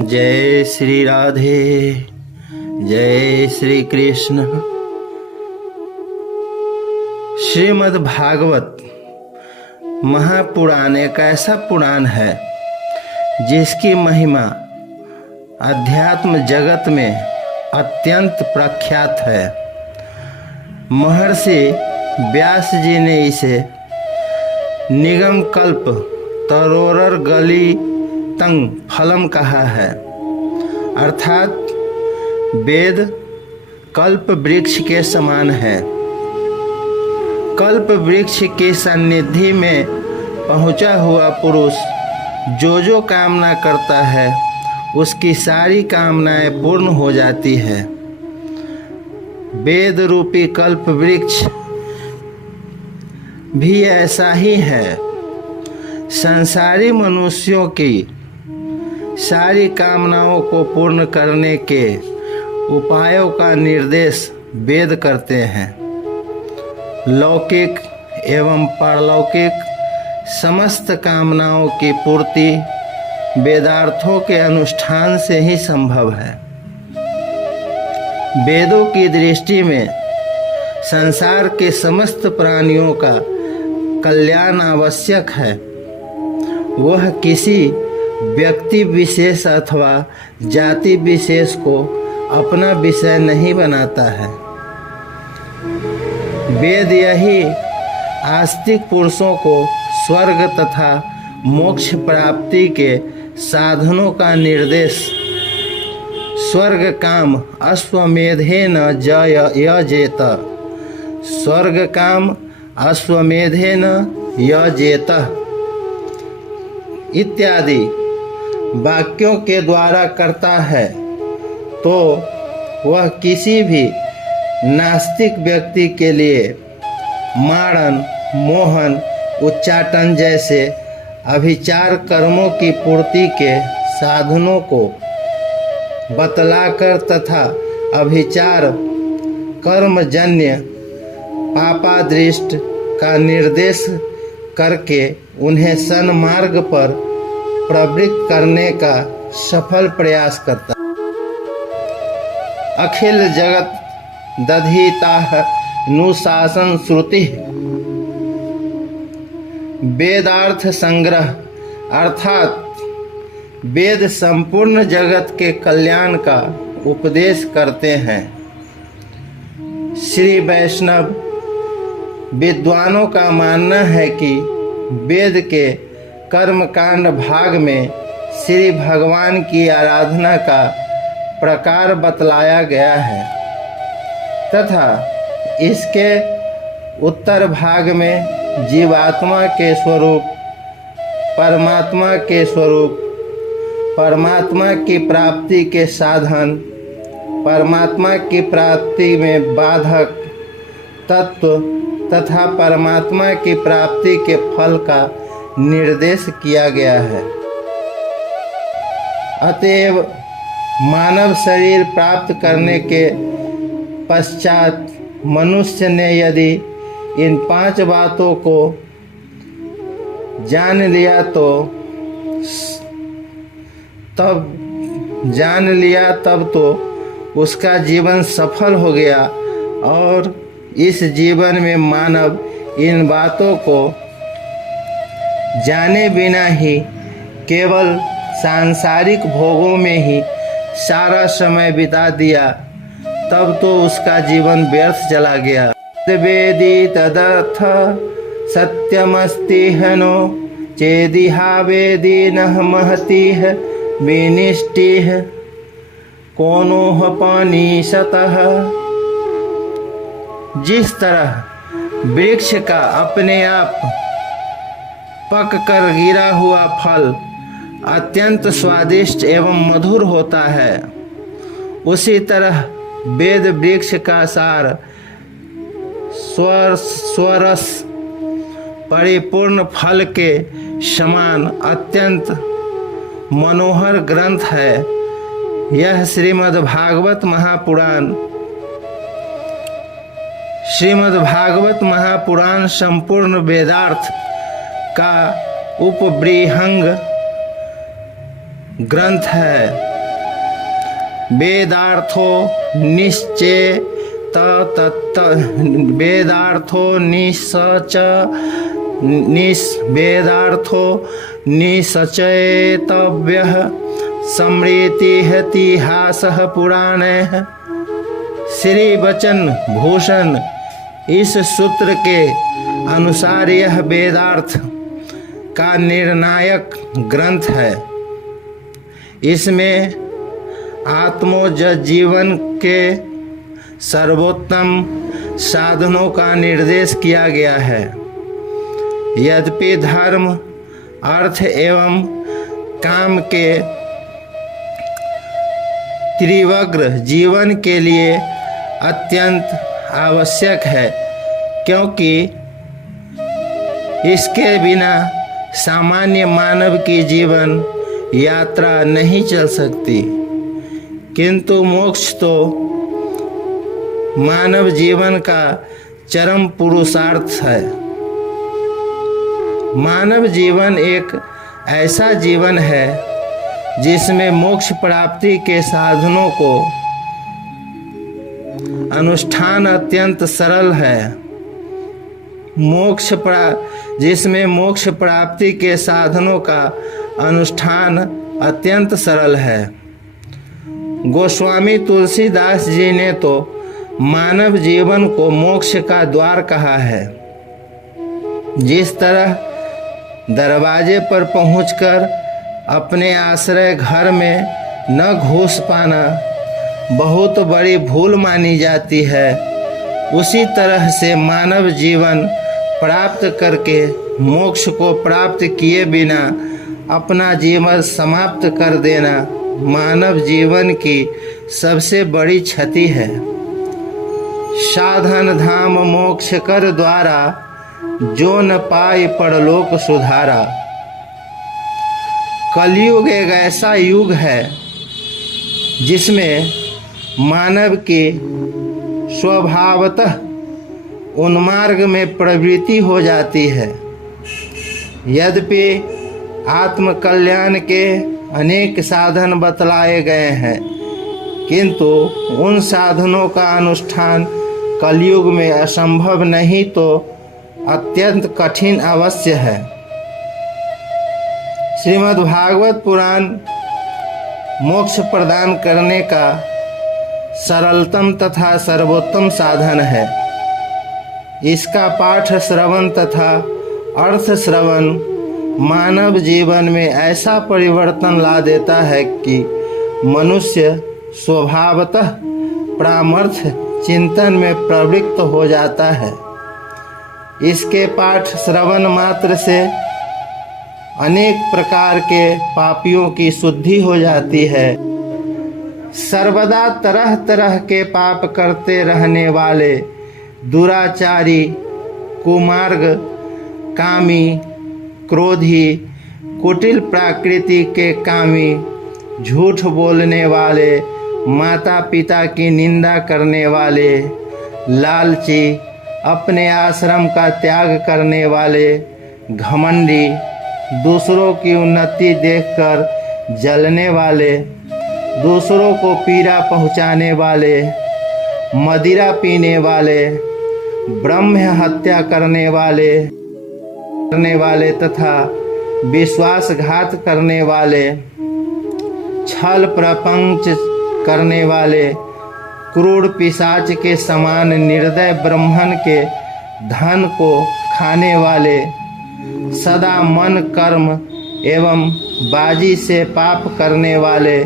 जय श्री राधे, जय श्री कृष्ण। श्रीमद् भागवत महापुराण एक ऐसा पुराण है जिसकी महिमा अध्यात्म जगत में अत्यंत प्रख्यात है। महर्षि व्यास जी ने इसे निगम कल्प तरोरर गली तंग फलम कहा है, अर्थात वेद कल्प वृक्ष के समान है। कल्प वृक्ष की सानिध्य में पहुंचा हुआ पुरुष जो कामना करता है उसकी सारी कामनाएं पूर्ण हो जाती है। वेद रूपी कल्प वृक्ष भी ऐसा ही है। संसारी मनुष्यों की सारी कामनाओं को पूर्ण करने के उपायों का निर्देश वेद करते हैं। लौकिक एवं पारलौकिक समस्त कामनाओं की पूर्ति वेदार्थों के अनुष्ठान से ही संभव है। वेदों की दृष्टि में संसार के समस्त प्राणियों का कल्याण आवश्यक है। वह किसी व्यक्ति विशेष अथवा जाति विशेष को अपना विषय नहीं बनाता है। वेद यही आस्तिक पुरुषों को स्वर्ग तथा मोक्ष प्राप्ति के साधनों का निर्देश स्वर्ग काम अश्वमेधेन यजेत, स्वर्ग काम अश्वमेधेन यजेत इत्यादि वाक्यों के द्वारा करता है, तो वह किसी भी नास्तिक व्यक्ति के लिए मारण, मोहन, उच्चाटन जैसे अभिचार कर्मों की पूर्ति के साधनों को बतलाकर तथा अभिचार कर्मजन्य पापादृष्ट का निर्देश करके उन्हें सन्मार्ग पर प्रवृत्त करने का सफल प्रयास करता। अखिल जगत दधिता नुशासन श्रुति वेदार्थ संग्रह, अर्थात वेद संपूर्ण जगत के कल्याण का उपदेश करते हैं। श्री वैष्णव विद्वानों का मानना है कि वेद के कर्मकांड भाग में श्री भगवान की आराधना का प्रकार बतलाया गया है तथा इसके उत्तर भाग में जीवात्मा के स्वरूप, परमात्मा के स्वरूप, परमात्मा की प्राप्ति के साधन, परमात्मा की प्राप्ति में बाधक तत्व तथा परमात्मा की प्राप्ति के फल का निर्देश किया गया है। अतएव मानव शरीर प्राप्त करने के पश्चात मनुष्य ने यदि इन 5 बातों को जान लिया तब तो उसका जीवन सफल हो गया और इस जीवन में मानव इन बातों को जाने बिना ही केवल सांसारिक भोगों में ही सारा समय बिता दिया, तब तो उसका जीवन व्यर्थ चला गया। वेदी तदर्थ सत्यमस्ति हनो चेदिहा वेदी नह महतिह विनिष्टिह कोनोह पानी सतः। जिस तरह वृक्ष का अपने आप पक कर गिरा हुआ फल अत्यंत स्वादिष्ट एवं मधुर होता है, उसी तरह वेद वृक्ष का सार स्वरस परिपूर्ण फल के समान अत्यंत मनोहर ग्रंथ है। यह श्रीमद् भागवत महापुराण संपूर्ण वेदार्थ का उपबृहंग ग्रंथ है। वेदार्थो निश्चेतव्यः स्मृतिः पुराणैः। श्री वचन भूषण इस सूत्र के अनुसार यह वेदार्थ का निर्णायक ग्रंथ है। इसमें आत्मोज जीवन के सर्वोत्तम साधनों का निर्देश किया गया है। यद्यपि धर्म, अर्थ एवं काम के त्रिवर्ग जीवन के लिए अत्यंत आवश्यक है, क्योंकि इसके बिना सामान्य मानव की जीवन यात्रा नहीं चल सकती। किंतु मोक्ष तो मानव जीवन का चरम पुरुषार्थ है। मानव जीवन एक ऐसा जीवन है जिसमें मोक्ष प्राप्ति के साधनों को अनुष्ठान अत्यंत सरल है। जिसमें मोक्ष प्राप्ति के साधनों का अनुष्ठान अत्यंत सरल है। गोस्वामी तुलसीदास जी ने तो मानव जीवन को मोक्ष का द्वार कहा है। जिस तरह दरवाजे पर पहुंचकर अपने आश्रय घर में न घुस पाना बहुत बड़ी भूल मानी जाती है, उसी तरह से मानव जीवन प्राप्त करके मोक्ष को प्राप्त किए बिना अपना जीवन समाप्त कर देना मानव जीवन की सबसे बड़ी क्षति है। साधन धाम मोक्ष कर द्वारा, जो न पाए परलोक सुधारा। कलयुग एक ऐसा युग है जिसमें मानव की स्वभावतः उन्मार्ग में प्रवृत्ति हो जाती है। यद्यपि आत्म कल्याण के अनेक साधन बतलाए गए हैं, किंतु उन साधनों का अनुष्ठान कलयुग में असंभव नहीं तो अत्यंत कठिन अवश्य है। श्रीमद् भागवत पुराण मोक्ष प्रदान करने का सरलतम तथा सर्वोत्तम साधन है। इसका पाठ श्रवण तथा अर्थ श्रवण मानव जीवन में ऐसा परिवर्तन ला देता है कि मनुष्य स्वभावतः परामर्श चिंतन में प्रवृत्त हो जाता है। इसके पाठ श्रवण मात्र से अनेक प्रकार के पापियों की शुद्धि हो जाती है। सर्वदा तरह तरह के पाप करते रहने वाले दुराचारी, कुमार्ग, कामी, क्रोधी, कुटिल प्रकृति के कामी, झूठ बोलने वाले, माता पिता की निंदा करने वाले, लालची, अपने आश्रम का त्याग करने वाले, घमंडी, दूसरों की उन्नति देखकर जलने वाले, दूसरों को पीड़ा पहुंचाने वाले, मदिरा पीने वाले, ब्रह्म हत्या करने वाले तथा विश्वासघात करने वाले, छल प्रपंच करने वाले, क्रूर पिशाच के समान निर्दय ब्राह्मण के धन को खाने वाले, सदा मन कर्म एवं बाजी से पाप करने वाले,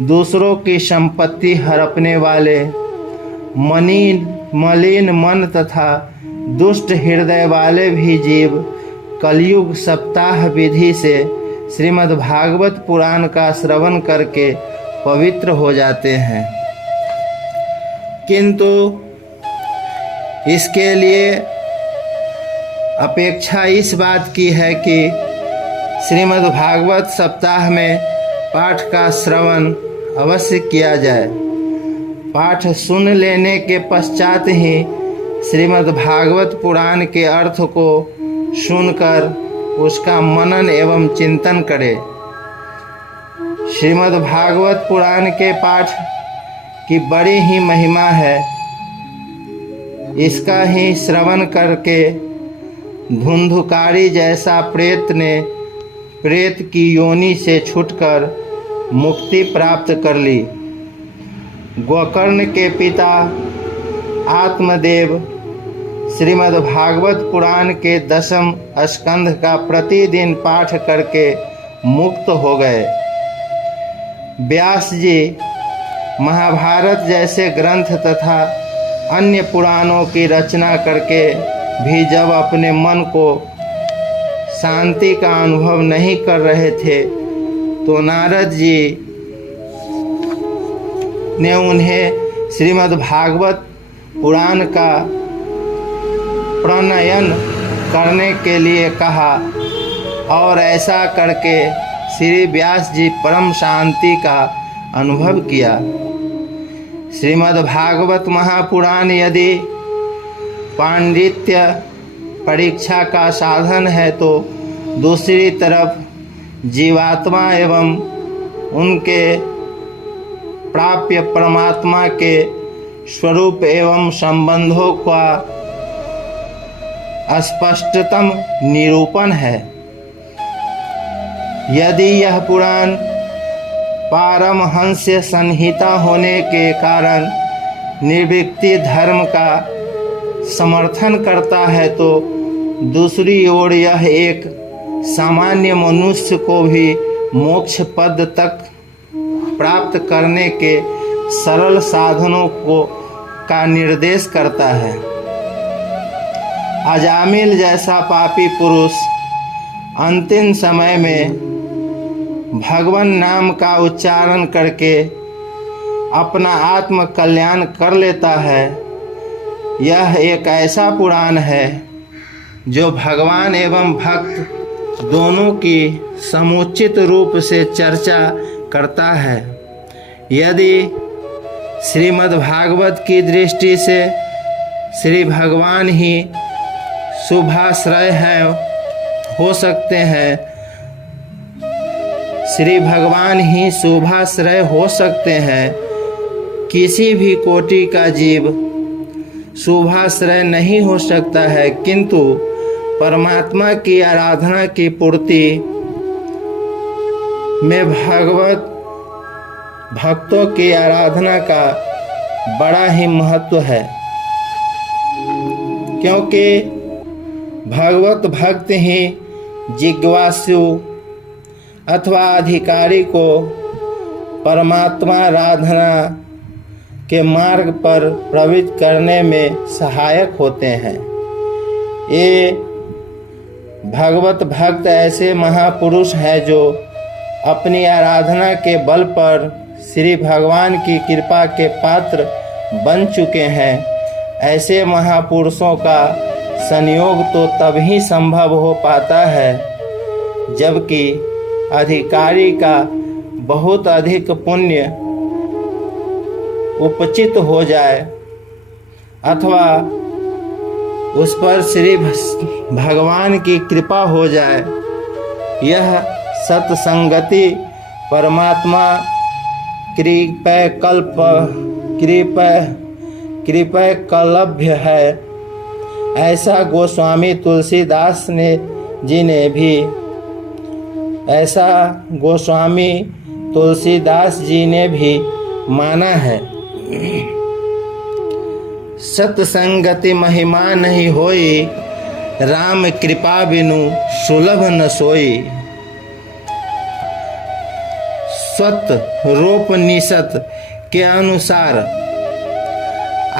दूसरों की संपत्ति हड़पने वाले, मलिन मन तथा दुष्ट हृदय वाले भी जीव कलयुग सप्ताह विधि से श्रीमद् भागवत पुराण का श्रवण करके पवित्र हो जाते हैं। किंतु इसके लिए अपेक्षा इस बात की है कि श्रीमद् भागवत सप्ताह में पाठ का श्रवण अवश्य किया जाए। पाठ सुन लेने के पश्चात ही श्रीमद् भागवत पुराण के अर्थ को सुनकर उसका मनन एवं चिंतन करें। श्रीमद् भागवत पुराण के पाठ की बड़ी ही महिमा है। इसका ही श्रवण करके धुंधुकारी जैसा प्रेत ने प्रेत की योनि से छूटकर मुक्ति प्राप्त कर ली। गोकर्ण के पिता आत्मदेव श्रीमद् भागवत पुराण के 10वें स्कंध का प्रतिदिन पाठ करके मुक्त हो गए। व्यास जी महाभारत जैसे ग्रंथ तथा अन्य पुराणों की रचना करके भी जब अपने मन को शांति का अनुभव नहीं कर रहे थे तो नारद जी ने उन्हें श्रीमद् भागवत पुराण का प्रणयन करने के लिए कहा और ऐसा करके श्री व्यास जी परम शांति का अनुभव किया। श्रीमद् भागवत महापुराण यदि पांडित्य परीक्षा का साधन है तो दूसरी तरफ जीवात्मा एवं उनके प्राप्य परमात्मा के स्वरूप एवं संबंधों का स्पष्टतम निरूपण है। यदि यह पुराण पारमहंस संहिता होने के कारण निर्वृत्ति धर्म का समर्थन करता है तो दूसरी ओर यह एक सामान्य मनुष्य को भी मोक्ष पद तक प्राप्त करने के सरल साधनों का निर्देश करता है। अजामिल जैसा पापी पुरुष अंतिम समय में भगवान नाम का उच्चारण करके अपना आत्म कल्याण कर लेता है। यह एक ऐसा पुराण है जो भगवान एवं भक्त दोनों की समुचित रूप से चर्चा करता है। यदि श्रीमद् भागवत की दृष्टि से श्री भगवान ही शुभाश्रय हो सकते हैं, श्री भगवान ही शुभाश्रय हो सकते हैं, किसी भी कोटि का जीव शुभाश्रय नहीं हो सकता है, किंतु परमात्मा की आराधना की पूर्ति में भक्तों की आराधना का बड़ा ही महत्व है, क्योंकि भगवत भक्त ही जिज्ञासु अथवा अधिकारी को परमात्मा आराधना के मार्ग पर प्रवृत्त करने में सहायक होते हैं। ये भगवत भक्त ऐसे महापुरुष हैं जो अपनी आराधना के बल पर श्री भगवान की कृपा के पात्र बन चुके हैं। ऐसे महापुरुषों का संयोग तो तभी संभव हो पाता है जबकि अधिकारी का बहुत अधिक पुण्य उपचित हो जाए अथवा उस पर श्री भगवान की कृपा हो जाए। यह सत्संगति परमात्मा कृपैकलभ्य है। ऐसा गोस्वामी तुलसीदास जी ने भी माना है। सत्संगति महिमा नहीं होई, राम कृपा बिनु सुलभ न सोई। स्वत रोपनिषद के अनुसार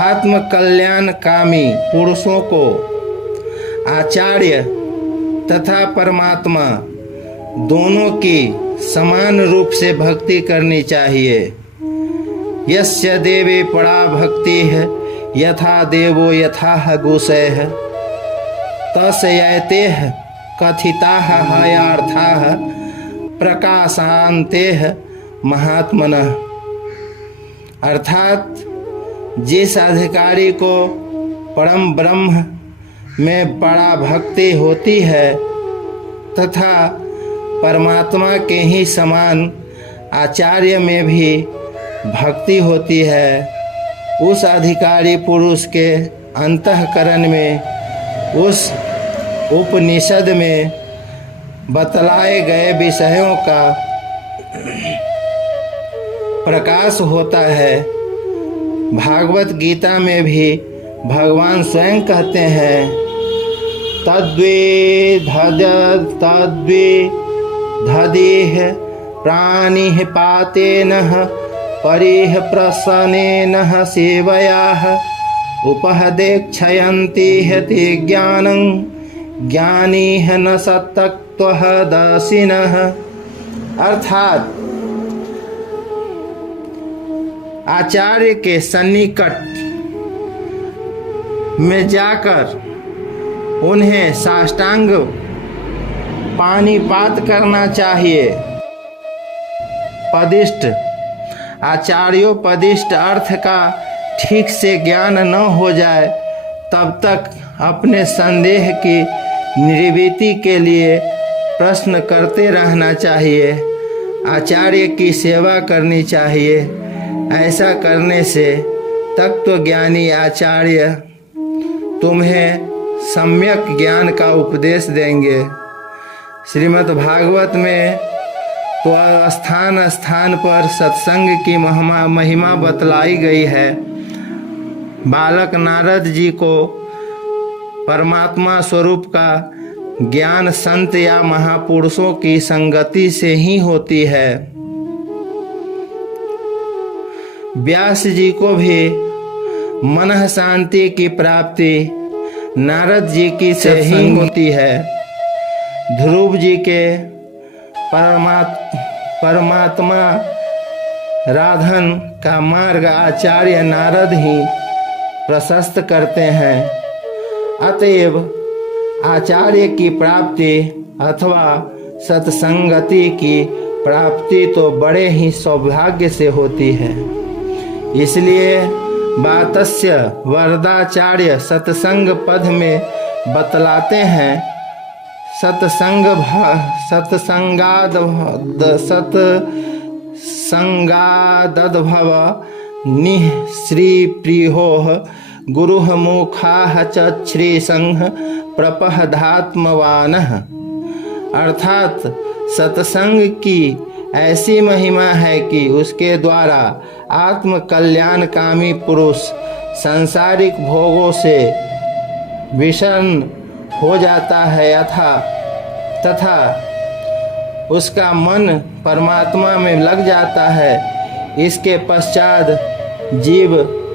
आत्म कल्याण कामी पुरुषों को आचार्य तथा परमात्मा दोनों की समान रूप से भक्ति करनी चाहिए। यस्य देवे परा भक्ति है यथा देवो यथा गुसैः तस्यैतेः कथिताः हयार्थाः प्रकाशान्तेः महात्मनः। अर्थात जिस अधिकारी को परम ब्रह्म में बड़ा भक्ति होती है तथा परमात्मा के ही समान आचार्य में भी भक्ति होती है, उस अधिकारी पुरुष के अंतःकरण में उस उपनिषद में बतलाए गए विषयों का प्रकाश होता है। भागवत गीता में भी भगवान स्वयं कहते हैं, तद्विधदेह प्राणिः पातेन परिः प्रसन्नेन सेवया उपहदेक्षयन्ति ते ज्ञानं ज्ञानीः न सत्तत्वः दर्शिनः। अर्थात आचार्य के सन्निकट में जाकर उन्हें साष्टांग पाणिपात करना चाहिए। पदिष्ट आचार्योपदिष्ट अर्थ का ठीक से ज्ञान न हो जाए तब तक अपने संदेह की निवृत्ति के लिए प्रश्न करते रहना चाहिए। आचार्य की सेवा करनी चाहिए। ऐसा करने से तत्वज्ञानी आचार्य तुम्हें सम्यक ज्ञान का उपदेश देंगे। श्रीमद् भागवत में तो स्थान स्थान पर सत्संग की महिमा बतलाई गई है। बालक नारद जी को परमात्मा स्वरूप का ज्ञान संत या महापुरुषों की संगति से ही होती है। व्यास जी को भी मन शांति की प्राप्ति नारद जी की से ही होती है। ध्रुव जी के परमात्मा राधन का मार्ग आचार्य नारद ही प्रशस्त करते हैं। अतएव आचार्य की प्राप्ति अथवा सत्संगति की प्राप्ति तो बड़े ही सौभाग्य से होती है। इसलिए बातस्य वरदाचार्य सत्संग पद में बतलाते हैं, सत्संगादभव निः श्री प्रियोः गुरुः मुखाः च श्रीसंह प्रपहदात्मवानः। अर्थात सत्संग की ऐसी महिमा है कि उसके द्वारा आत्म कल्याण कामी पुरुष सांसारिक भोगों से विषन्न हो जाता है तथा उसका मन परमात्मा में लग जाता है। इसके पश्चात जीव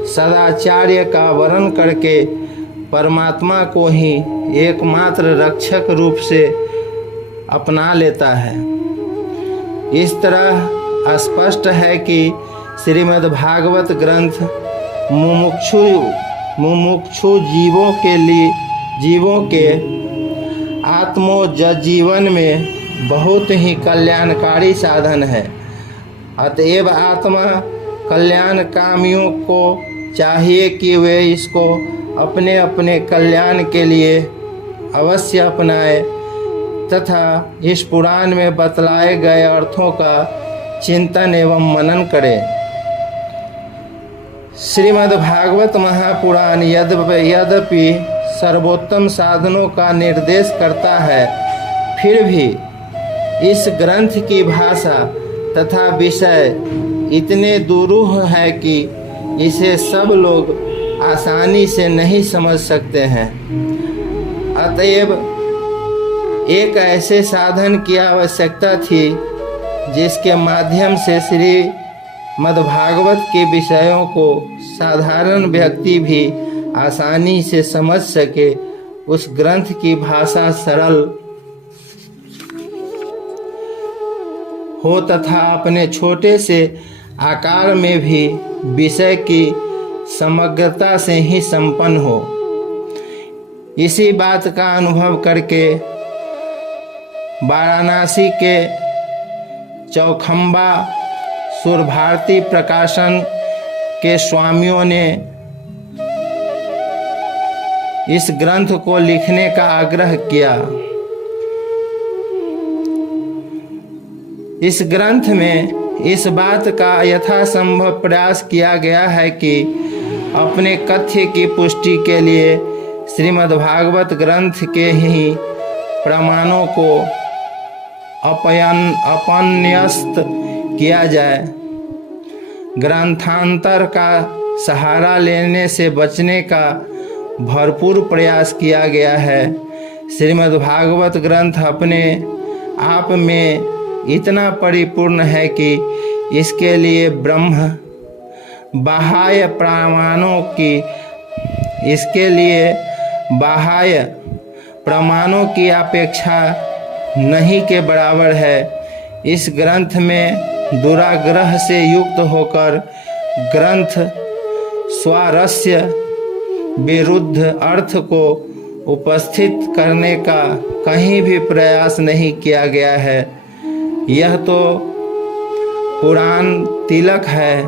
सदाचार्य का वर्ण करके परमात्मा को ही एकमात्र रक्षक रूप से अपना लेता है। इस तरह स्पष्ट है कि श्रीमद् भागवत ग्रंथ मुमुक्षु जीवों के आत्मोज्जीवन में बहुत ही कल्याणकारी साधन है। अतएव आत्मा कल्याण कामियों को चाहिए कि वे इसको अपने अपने कल्याण के लिए अवश्य अपनाएं तथा इस पुराण में बतलाए गए अर्थों का चिंतन एवं मनन करें। श्रीमद् भागवत महापुराण यद्यपि सर्वोत्तम साधनों का निर्देश करता है, फिर भी इस ग्रंथ की भाषा तथा विषय इतने दुरूह है कि इसे सब लोग आसानी से नहीं समझ सकते हैं। अतएव एक ऐसे साधन की आवश्यकता थी जिसके माध्यम से श्रीमद्भागवत के विषयों को साधारण व्यक्ति भी आसानी से समझ सके। उस ग्रंथ की भाषा सरल हो तथा अपने छोटे से आकार में भी विषय की समग्रता से ही संपन्न हो। इसी बात का अनुभव करके वाराणसी के चौखंबा सुरभारती प्रकाशन के स्वामियों ने इस ग्रंथ को लिखने का आग्रह किया। इस ग्रंथ में इस बात का यथासंभव प्रयास किया गया है कि अपने कथ्य की पुष्टि के लिए श्रीमद्भागवत ग्रंथ के ही प्रमाणों को अपन्यस्त किया जाए। ग्रंथांतर का सहारा लेने से बचने का भरपूर प्रयास किया गया है। श्रीमद्भागवत ग्रंथ अपने आप में इतना परिपूर्ण है कि इसके लिए बाह्य प्रमाणों की अपेक्षा नहीं के बराबर है। इस ग्रंथ में दुराग्रह से युक्त होकर ग्रंथ स्वारस्य विरुद्ध अर्थ को उपस्थित करने का कहीं भी प्रयास नहीं किया गया है। यह तो पुराण तिलक है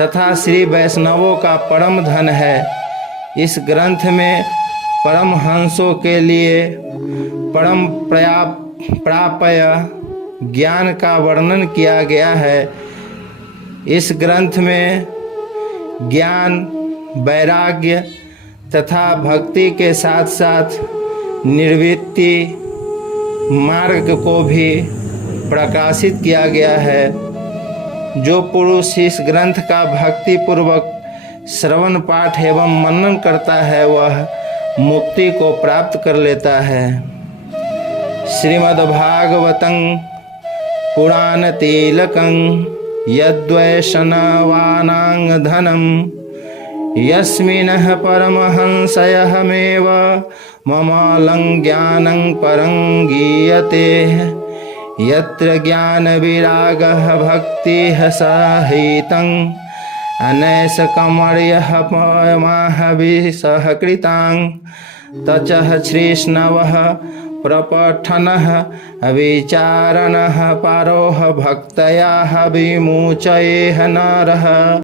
तथा श्री वैष्णवों का परम धन है। इस ग्रंथ में परमहंसों के लिए परम प्राप्य ज्ञान का वर्णन किया गया है। इस ग्रंथ में ज्ञान, वैराग्य तथा भक्ति के साथ साथ निर्वृत्ति मार्ग को भी प्रकाशित किया गया है। जो पुरुष इस ग्रंथ का भक्ति पूर्वक श्रवण पाठ एवं मनन करता है वह मुक्ति को प्राप्त कर लेता है। श्रीमद्भागवतं पुराणतिलकं यद्वैष्णवानां धनं यस्मिन्ः परमहंसयमेव ममालं ज्ञानं परं गीयते। यत्र ज्ञानविरागः भक्तिः सहितं अनैशकमर्यः पयमाहविषः कृतां तचः श्रीष्णवः प्रपठनः विचारणः पारोह भक्तया विमुचयेह नरः।